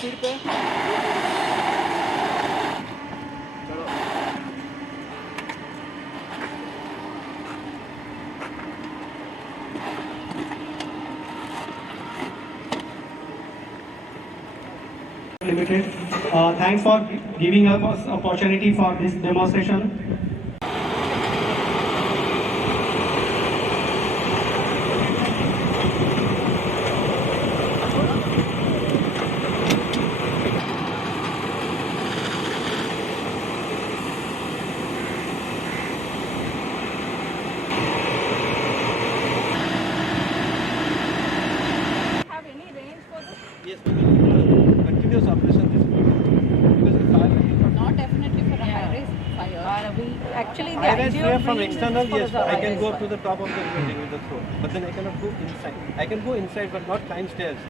Speed पे चलो। Limited. Thanks for giving us opportunity for this demonstration. Have any range for this? Yes, continuous operation this because the fire Not definitely for a high risk fire. Actually, the high rise idea flare of from being external, is for yes, the I high can rise go up fire. to the top of the building with the throw, but then I cannot go inside. I can go inside but not climb stairs.